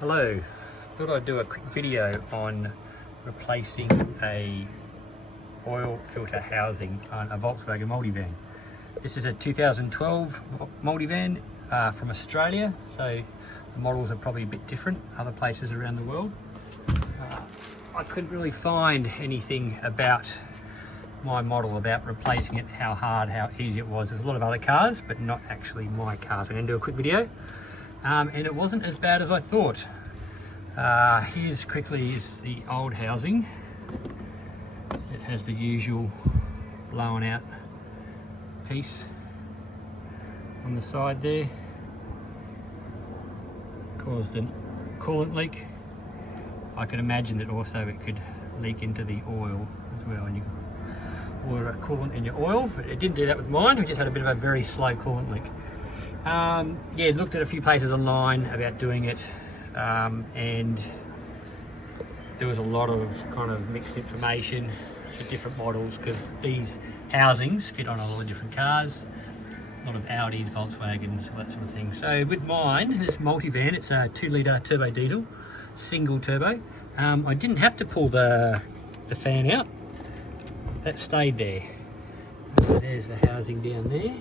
Hello, thought I'd do a quick video on replacing a oil filter housing on a Volkswagen Multivan. This is a 2012 Multivan from Australia, so the models are probably a bit different other places around the world. I couldn't really find anything about my model, about replacing it, how hard, how easy it was. There's a lot of other cars, but not actually my cars. I'm going to do a quick video. And it wasn't as bad as I thought. Here's quickly is the old housing. It has the usual blown out piece on the side there. Caused a coolant leak. I can imagine that also it could leak into the oil as well, and you order a coolant in your oil, but it didn't do that with mine. We just had a bit of a very slow coolant leak. Yeah, looked at a few places online about doing it, and there was a lot of kind of mixed information for different models, because these housings fit on a lot of different cars, a lot of Audis, Volkswagens, all that sort of thing. So with mine, this Multivan, it's a 2-litre turbo diesel, single turbo. I didn't have to pull the fan out, that stayed there. There's the housing down there.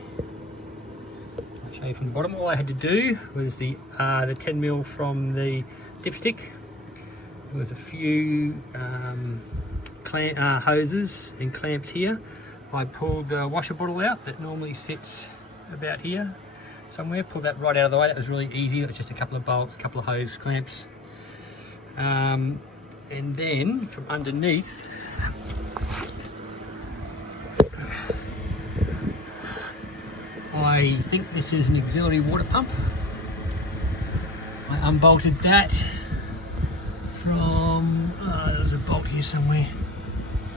Show you from the bottom. All I had to do was the 10mm from the dipstick. There was a few hoses and clamps here. I pulled the washer bottle out that normally sits about here somewhere. Pulled that right out of the way. That was really easy. It was just a couple of bolts, a couple of hose clamps, and then from underneath, I think this is an auxiliary water pump. I unbolted that from, there was a bolt here somewhere.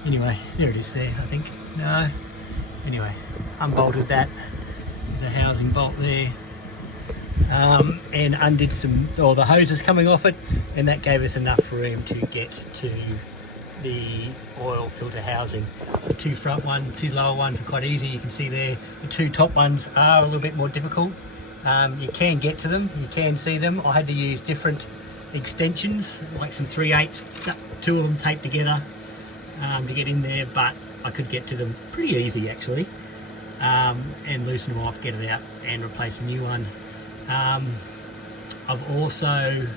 Anyway, there it is there, I think. No. Anyway, unbolted that. There's a housing bolt there. And undid the hoses coming off it, and that gave us enough room to get to the oil filter housing. The two front ones, two lower ones are quite easy. You can see there, the two top ones are a little bit more difficult. You can get to them, you can see them. I had to use different extensions, like some 3/8, two of them taped together to get in there, but I could get to them pretty easy actually, and loosen them off, get it out and replace a new one. I've also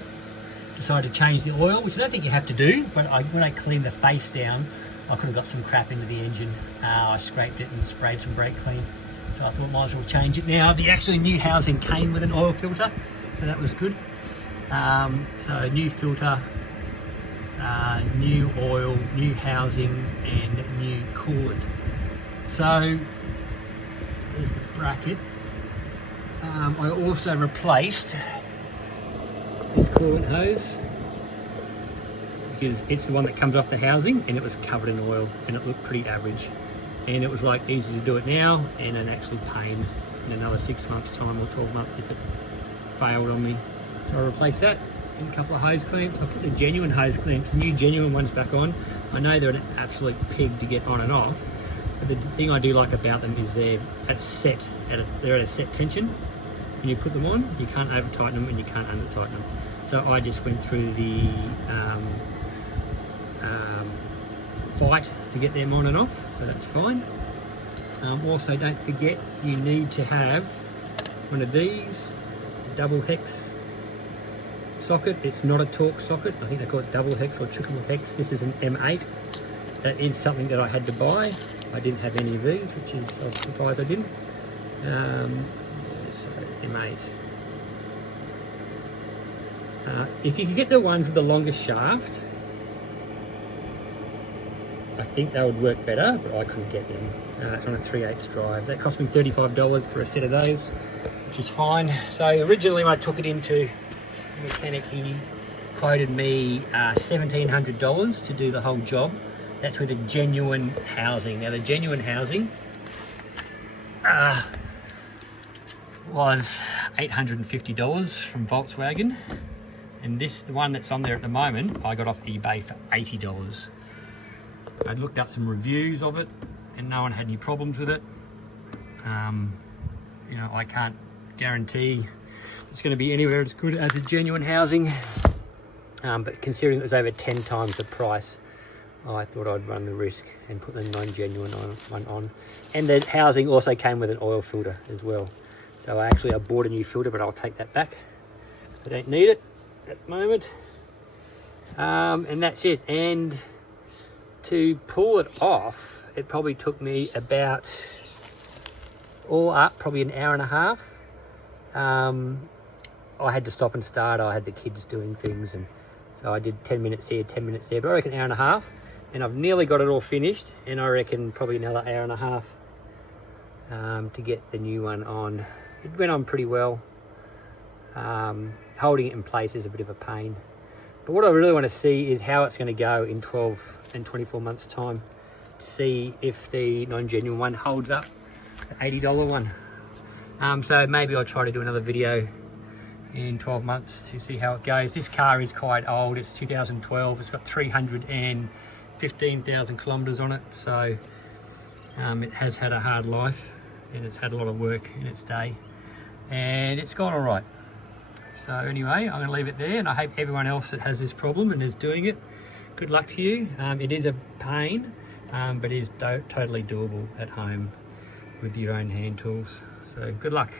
decided to change the oil, which I don't think you have to do, but when I cleaned the face down, I could have got some crap into the engine. I scraped it and sprayed some brake clean, so I thought might as well change it now. The actually new housing came with an oil filter, so that was good. So new filter, new oil, new housing and new coolant. So there's the bracket. I also replaced this coolant hose, because it's the one that comes off the housing, and it was covered in oil and it looked pretty average, and it was like easy to do it now and an actual pain in another 6 months time or 12 months if it failed on me. So I replaced that and a couple of hose clamps. I put the genuine hose clamps, new genuine ones, back on. I know they're an absolute pig to get on and off, but the thing I do like about them is they're at a set tension. When you put them on, you can't over tighten them and you can't under tighten them. So I just went through the fight to get them on and off, so that's fine. Also, don't forget, you need to have one of these, double hex socket. It's not a torque socket. I think they call it double hex or triple hex. This is an M8. That is something that I had to buy. I didn't have any of these, which is, I'm surprised I didn't. So M8. If you can get the ones with the longest shaft, I think they would work better, but I couldn't get them. It's on a 3/8 drive. That cost me $35 for a set of those, which is fine. So originally when I took it into the mechanic, he quoted me $1,700 to do the whole job. That's with a genuine housing. Now the genuine housing was $850 from Volkswagen, and the one that's on there at the moment, I got off eBay for $80. I'd looked up some reviews of it and no one had any problems with it. You know, I can't guarantee it's going to be anywhere as good as a genuine housing. but considering it was over 10 times the price, I thought I'd run the risk and put the non-genuine one on. And the housing also came with an oil filter as well. So I bought a new filter, but I'll take that back. I don't need it at the moment. And that's it. And to pull it off, it probably took me about, all up, probably an hour and a half. I had to stop and start. I had the kids doing things, and so I did 10 minutes here, 10 minutes there, but I reckon an hour and a half. And I've nearly got it all finished, and I reckon probably another hour and a half to get the new one on. It went on pretty well. Holding it in place is a bit of a pain. But what I really want to see is how it's going to go in 12 and 24 months time, to see if the non-genuine one holds up, the $80 one. So maybe I'll try to do another video in 12 months to see how it goes. This car is quite old. It's 2012. It's got 315,000 kilometers on it. So it has had a hard life, and it's had a lot of work in its day, and it's gone all right. So anyway, I'm going to leave it there, and I hope everyone else that has this problem and is doing it, good luck to you. It is a pain, but it is totally doable at home with your own hand tools. So good luck.